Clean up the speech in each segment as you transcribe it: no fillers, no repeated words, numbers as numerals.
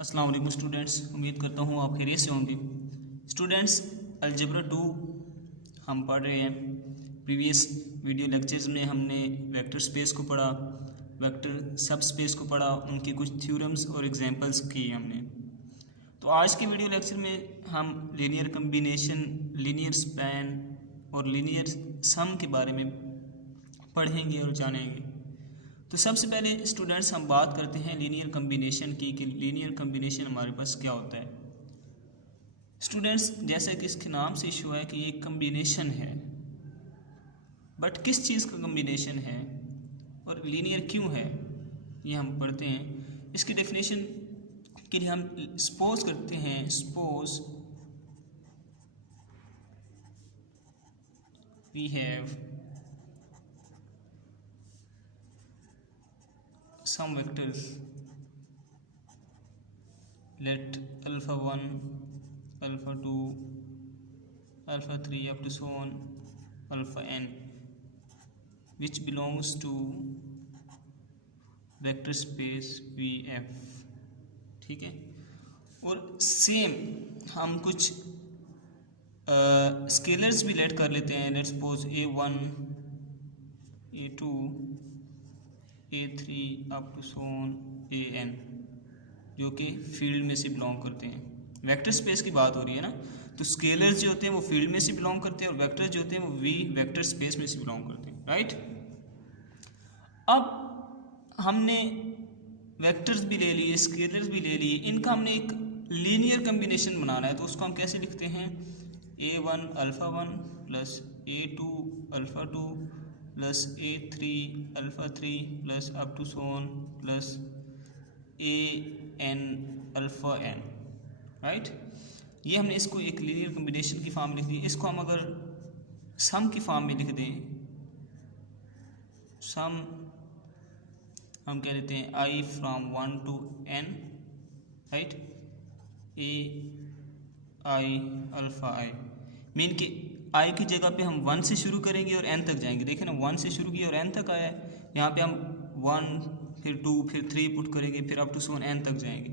अस्सलाम वालेकुम स्टूडेंट्स, उम्मीद करता हूँ आप खैरियत से होंगे। स्टूडेंट्स, अलजेब्रा 2 हम पढ़ रहे हैं। प्रीवियस वीडियो लेक्चर्स में हमने वेक्टर स्पेस को पढ़ा, वेक्टर सब स्पेस को पढ़ा, उनके कुछ थ्योरम्स और एग्जांपल्स किए हमने। तो आज के वीडियो लेक्चर में हम लीनियर कम्बिनेशन, लीनियर स्पैन और लीनियर सम के बारे में पढ़ेंगे और जानेंगे। तो सबसे पहले स्टूडेंट्स हम बात करते हैं लीनियर कम्बिनेशन की कि लीनियर कम्बिनेशन हमारे पास क्या होता है। स्टूडेंट्स, जैसा कि इसके नाम से शो है कि ये कम्बिनेशन है, बट किस चीज़ का कम्बिनेशन है और लीनियर क्यों है ये हम पढ़ते हैं। इसकी डेफिनेशन के लिए हम सपोज करते हैं, suppose we have some vectors, let alpha 1, alpha 2, alpha 3 up to so on alpha n, which belongs to vector space VF। ठीक है, और सेम हम कुछ स्केलर्स भी लेट कर लेते हैं। Let's suppose A1, A2, A3 up to so on AN, जो कि फील्ड में से बिलोंग करते हैं। वेक्टर स्पेस की बात हो रही है ना, तो स्केलर्स जो होते हैं वो फील्ड में से बिलोंग करते हैं और वेक्टर्स जो होते हैं वो वी वेक्टर स्पेस में से बिलोंग करते हैं, राइट। अब हमने वेक्टर्स भी ले लिए, स्केलर्स भी ले लिए, इनका हमने एक लीनियर कम्बिनेशन बनाना है। तो उसको हम कैसे लिखते हैं? A1 alpha 1 plus A2 alpha 2 plus A3 alpha 3 plus up to so on plus AN alpha n, right. ये हमने इसको एक लीनियर कम्बिनेशन की फॉर्म लिख दी। इसको हम अगर सम की फॉर्म में लिख दें, सम हम क्या लेते हैं I from 1 to n, right. A I alpha I mean कि आई की जगह पे हम 1 से शुरू करेंगे और n तक जाएंगे। देखें ना, 1 से शुरू किया और n तक आया है। यहाँ पे हम 1 फिर 2 फिर 3 पुट करेंगे, फिर अप टू सो n तक जाएंगे।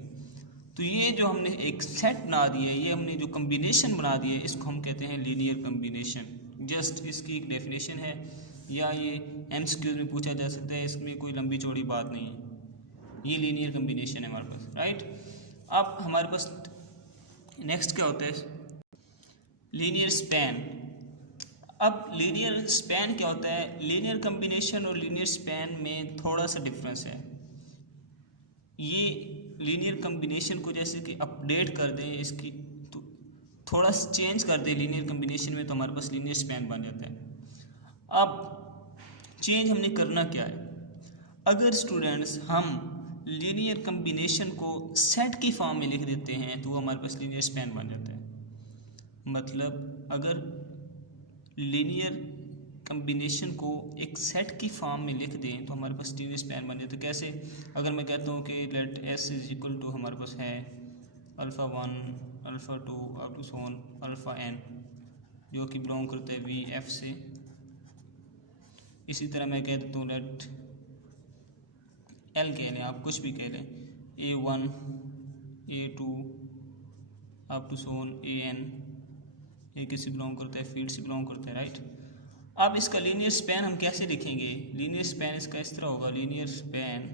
तो ये जो हमने एक सेट बना दिया है, ये हमने जो कम्बिनेशन बना दिया है, इसको हम कहते हैं लीनियर कम्बिनेशन। जस्ट इसकी एक डेफिनेशन है, या ये MCQ में पूछा जा सकता है, इसमें कोई लंबी चौड़ी बात नहीं है। ये लीनियर कम्बिनेशन है हमारे पास, राइट। अब हमारे पास नेक्स्ट क्या होता है? Linear span. अब लीनियर स्पैन क्या होता है? लीनियर कम्बिनेशन और लीनियर स्पैन में थोड़ा सा डिफरेंस है। ये लीनियर कम्बिनेशन को जैसे कि अपडेट कर दें, इसकी तो थोड़ा सा चेंज कर दें लीनियर कम्बिनेशन में, तो हमारे पास लीनियर स्पैन बन जाता है। अब चेंज हमने करना क्या है? अगर स्टूडेंट्स हम लीनियर कम्बिनेशन को सेट की फॉर्म में लिख देते हैं तो हमारे पास लीनियर स्पैन बन जाता है। मतलब अगर लीनियर कम्बिनेशन को एक सेट की फॉर्म में लिख दें तो हमारे पास लीनियर स्पैन बन जाता है। कैसे? अगर मैं कहता हूँ कि let S is equal to, हमारे पास है alpha 1 alpha 2 up to so on alpha n, जो कि बिलोंग करता है VF से। इसी तरह मैं कह देता हूँ लेट L कह लें, आप कुछ भी कह लें, A1 A2 up to so on AN, ये किसी बिलोंग करता है? फील्ड से बिलोंग करता है, राइट। अब इसका लीनियर स्पैन हम कैसे लिखेंगे? लीनियर स्पैन इसका इस तरह होगा, linear span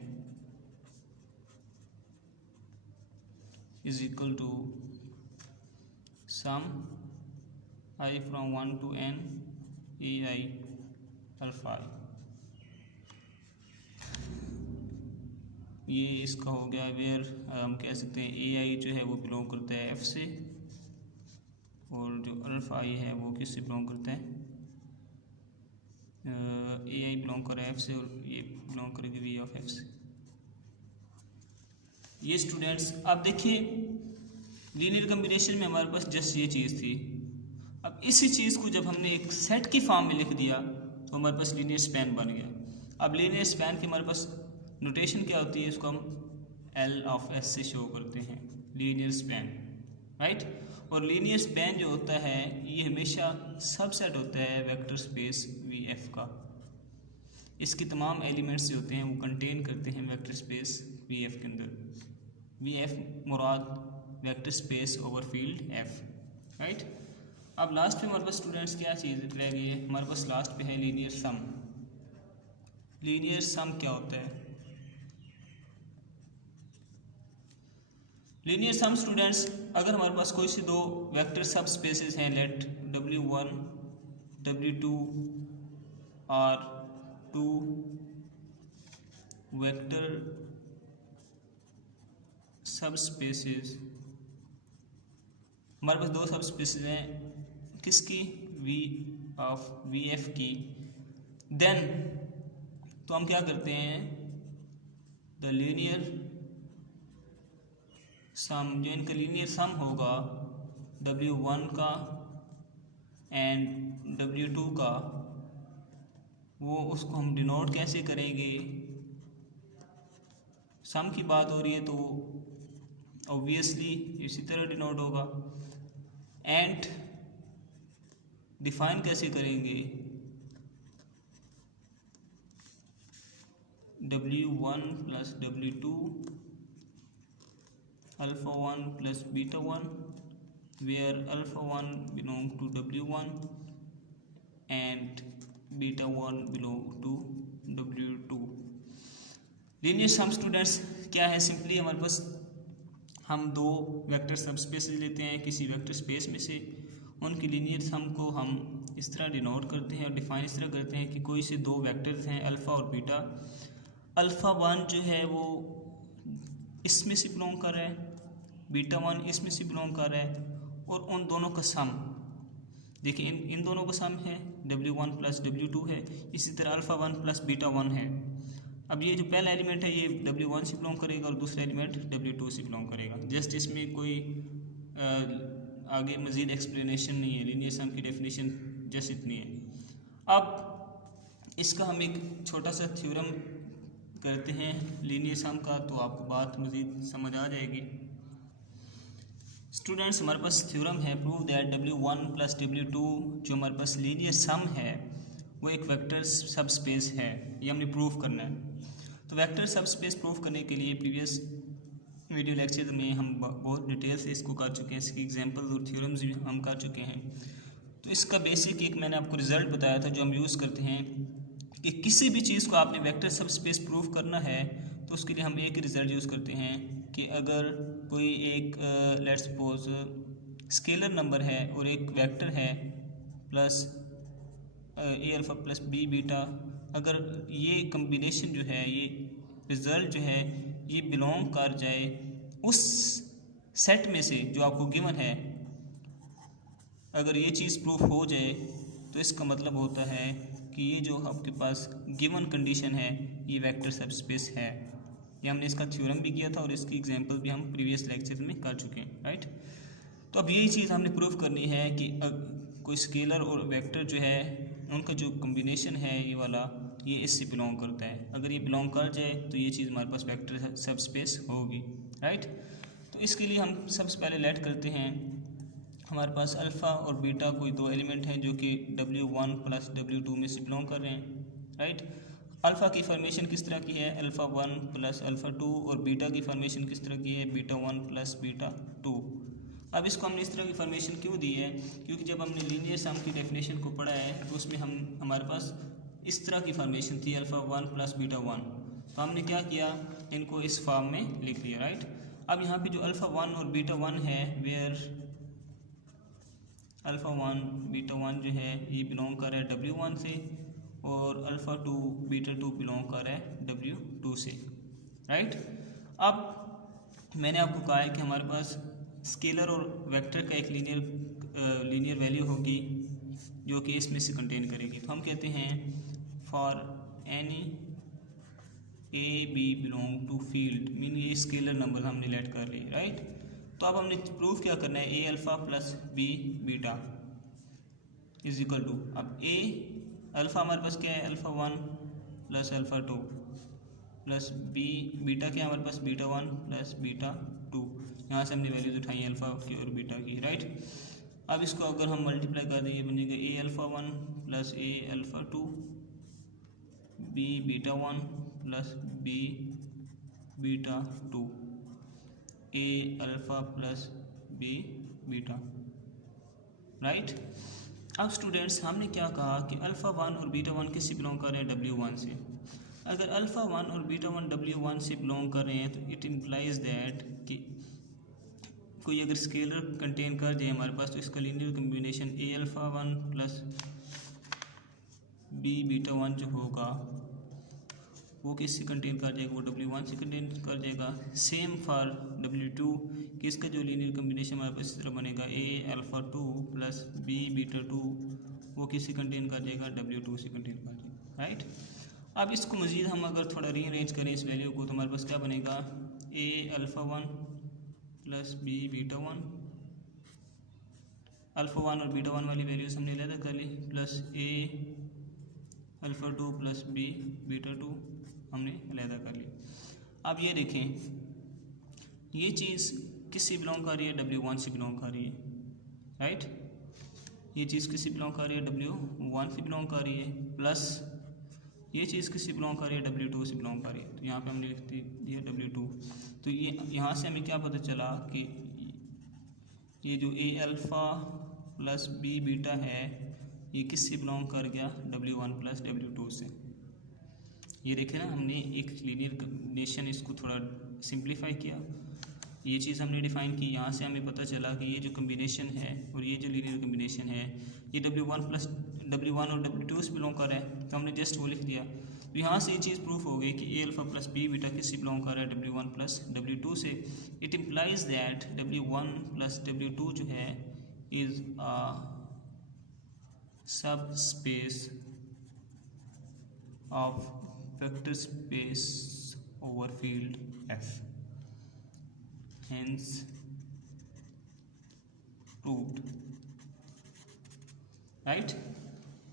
is equal to sum I from 1 to n AI alpha I। ये इसका हो गया वेयर हम कह सकते हैं AI जो है वो बिलोंग करता है F से, और जो अल्फ़ा I है वो किससे बिलोंग करता है? AI बिलोंग कर F से, और ये बिलोंग करेगी V ऑफ F से। ये स्टूडेंट्स, अब देखिए लीनियर कम्बिनेशन में हमारे पास जस्ट ये चीज़ थी। अब इसी चीज़ को जब हमने एक सेट की फॉर्म में लिख दिया तो हमारे पास लीनियर स्पैन बन गया। अब लीनियर स्पैन की हमारे पास नोटेशन क्या होती है? इसको हम L ऑफ S से शो करते हैं, लीनियर स्पैन, राइट। और लीनियर स्पैन जो होता है ये हमेशा सबसेट होता है वेक्टर स्पेस VF का। इसके तमाम एलिमेंट्स जो होते हैं वो कंटेन करते हैं वेक्टर स्पेस VF के अंदर। वी एफ मुराद vector space over field F, right. अब लास्ट पे हमारे पास स्टूडेंट्स क्या चीज़ रह गई है, हमारे पास लास्ट पे है लीनियर सम। लीनियर सम क्या होता है? लीनियर सम स्टूडेंट्स, अगर हमारे पास कोई से दो वेक्टर सब स्पेसेस हैं, लेट W1 W2 और 2 वेक्टर सब स्पेसेस, हमारे पास दो सब स्पेसेस हैं किसकी, वी एफ की, देन तो हम क्या करते हैं, द लीनियर सम, जो इनका लीनियर सम होगा W1 का एंड W2 का, वो उसको हम डिनोट कैसे करेंगे, सम की बात हो रही है तो ऑब्वियसली इसी तरह डिनोट होगा, एंड डिफाइन कैसे करेंगे, W1 plus W2 alpha 1 plus beta 1 where alpha 1 belong to W1 and beta 1 belong to W2। Linear sum students क्या है, सिंपली हमारे पास हम दो वेक्टर सब स्पेसेस लेते हैं किसी वेक्टर स्पेस में से, उनकी लीनियर सम को हम इस तरह डिनोट करते हैं और डिफाइन इस तरह करते हैं कि कोई से दो वेक्टर्स हैं अल्फ़ा और बीटा, अल्फ़ा 1 जो है वो इसमें से बिलोंग कर रहा है, बीटा 1 इसमें से बिलोंग कर रहा है, और उन दोनों का सम देखिए, इन दोनों का सम है W1 प्लस W2 है, इसी तरह अल्फ़ा 1 प्लस बीटा 1 है। अब ये जो पहला एलिमेंट है ये W1 से बिलोंग करेगा और दूसरा एलिमेंट W2 से बिलोंग करेगा। जस्ट इसमें कोई आगे मज़ीद एक्सप्लेनेशन नहीं है, लीनियर सम की डेफिनेशन जस्ट इतनी है। अब इसका हम एक छोटा सा थ्योरम करते हैं लीनियर सम का, तो आपको बात मज़ीद समझ आ जाएगी। स्टूडेंट्स हमारे पास थ्योरम है, prove that W1 plus W2 जो हमारे पास लीनियर सम है वो एक वेक्टर सब स्पेस है, ये हमने प्रूव करना है। तो वेक्टर सब स्पेस प्रूव करने के लिए प्रीवियस वीडियो लेक्चर में हम बहुत डिटेल से इसको कर चुके हैं, इसकी एग्जांपल और थ्योरम्स भी हम कर चुके हैं। तो इसका बेसिक एक मैंने आपको रिजल्ट बताया था जो हम यूज़ करते हैं कि किसी भी चीज़ को आपने वेक्टर सब स्पेस प्रूव करना है तो उसके लिए हम एक ही रिजल्ट यूज़ करते हैं कि अगर कोई एक लेट्स सपोज स्केलर नंबर है और एक वेक्टर है plus A alpha plus B beta, अगर ये कम्बिनेशन जो है, ये रिज़ल्ट जो है ये बिलोंग कर जाए उस सेट में से जो आपको गिवन है, अगर ये चीज़ प्रूफ हो जाए तो इसका मतलब होता है कि ये जो आपके पास गिवन कंडीशन है ये वेक्टर सब स्पेस है। ये हमने इसका थ्योरम भी किया था और इसकी एग्जांपल भी हम प्रीवियस लेक्चर में कर चुके हैं, राइट। तो अब यही चीज़ हमने प्रूफ करनी है कि कोई स्केलर और वेक्टर जो है उनका जो कम्बिनेशन है ये वाला, ये इससे बिलोंग करता है। अगर ये बिलोंग कर जाए तो ये चीज़ हमारे पास वेक्टर सब स्पेस होगी, राइट। तो इसके लिए हम सबसे पहले लेट करते हैं हमारे पास अल्फ़ा और बीटा कोई दो एलिमेंट हैं जो कि W1 प्लस W2 में से बिलोंग कर रहे हैं, राइट। अल्फ़ा की फॉर्मेशन किस तरह की है, अल्फ़ा 1 प्लस अल्फ़ा 2, और बीटा की फॉर्मेशन किस तरह की है, बीटा 1 प्लस बीटा 2। अब इसको हमने इस तरह की फॉर्मेशन क्यों दी है, क्योंकि जब हमने लीनियर सम की डेफिनेशन को पढ़ा है तो उसमें हमारे पास इस तरह की फॉर्मेशन थी अल्फ़ा 1 प्लस बीटा 1, तो हमने क्या किया, इनको इस फॉर्म में लिख लिया, राइट। अब यहाँ पे जो अल्फ़ा 1 और बीटा 1 है, वेयर अल्फ़ा 1 बीटा 1 जो है ये बिलोंग कर रहा है W1 से, और अल्फ़ा 2 बीटा 2 बिलोंग कर रहा है W2 से, राइट। अब मैंने आपको कहा है कि हमारे पास स्केलर और वेक्टर का एक लीनियर वैल्यू होगी जो कि इसमें से कंटेन करेगी। तो हम कहते हैं for any A B belong to field, mean ये स्केलर नंबर हमने लेट कर ली, राइट। तो अब हमने प्रूफ क्या करना है, A alpha plus B beta is equal to, अब ए अल्फ़ा हमारे पास क्या है, alpha 1 plus alpha 2 plus B beta क्या है हमारे पास, बीटा 1 प्लस बीटा 2। यहाँ से हमने वैल्यूज उठाई है अल्फ़ा की और बीटा की, राइट। अब इसको अगर हम मल्टीप्लाई कर दें, ये बनेगा A alpha 1 plus A alpha 2 B beta 1 plus B beta 2। A alpha plus B beta, right. अब स्टूडेंट्स हमने क्या कहा कि अल्फ़ा 1 और बीटा 1 किससे बिलोंग कर रहे हैं, W1 से। अगर अल्फ़ा 1 और बीटा 1 W1 से बिलोंग कर रहे हैं तो इट इम्प्लाइज दैट कि कोई अगर स्केलर कंटेन कर जाए हमारे पास तो इसका लीनियर कम्बिनेशन ए अल्फ़ा 1 प्लस बी बीटा 1 जो होगा वो किससे कंटेन कर जाएगा, वो W1 से कंटेन कर जाएगा। सेम फॉर W2 कि इसका जो लीनियर कम्बिनेशन हमारे पास इस तरह बनेगा A alpha 2 plus B beta 2 वो किससे कंटेन कर जाएगा, W2 से कंटेन कर जाएगा, राइट। अब इसको मज़ीद हम अगर थोड़ा रीअरेंज करें इस वैल्यू को तो हमारे पास क्या बनेगा, A alpha 1 plus B beta 1, alpha 1 और बीटा 1 वाली वैल्यूज़ हमने अलग कर ली, plus A alpha 2 plus B beta 2 हमने अलहदा कर ली। अब ये देखें ये चीज़ किससे बिलोंग कर रही है, W1 से बिलोंग कर रही है, राइट। ये चीज़ किससे बिलोंग कर रही है, W1 से बिलोंग कर रही है, प्लस ये चीज़ किससे बिलोंग कर रही है, W2 से बिलोंग कर रही है। तो यहाँ पे हमने लिख दिया W2। तो ये यहाँ से हमें क्या पता चला कि ये जो ए अल्फ़ा प्लस बी बीटा है ये किससे बिलोंग कर गया, W1 प्लस W2 से। ये देखें ना, हमने एक लीनियर कम्बिनेशन इसको थोड़ा सिंप्लीफाई किया, ये चीज़ हमने डिफ़ाइन की। यहाँ से हमें पता चला कि ये जो कम्बिनेशन है और ये जो लीनियर कम्बिनेशन है ये W1 और W2 से बिलोंग कर रहा है, तो हमने जस्ट वो लिख दिया। तो यहाँ से ये चीज़ प्रूफ हो गई कि ए अल्फ़ा प्लस बी बीटा किससे बिलोंग कर रहा है, W1 प्लस W2 से। It implies that W1 plus W2 जो है इज़ सब space of vector space over field F, hence proved, right।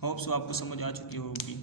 Hope so आपको समझ आ चुकी होगी।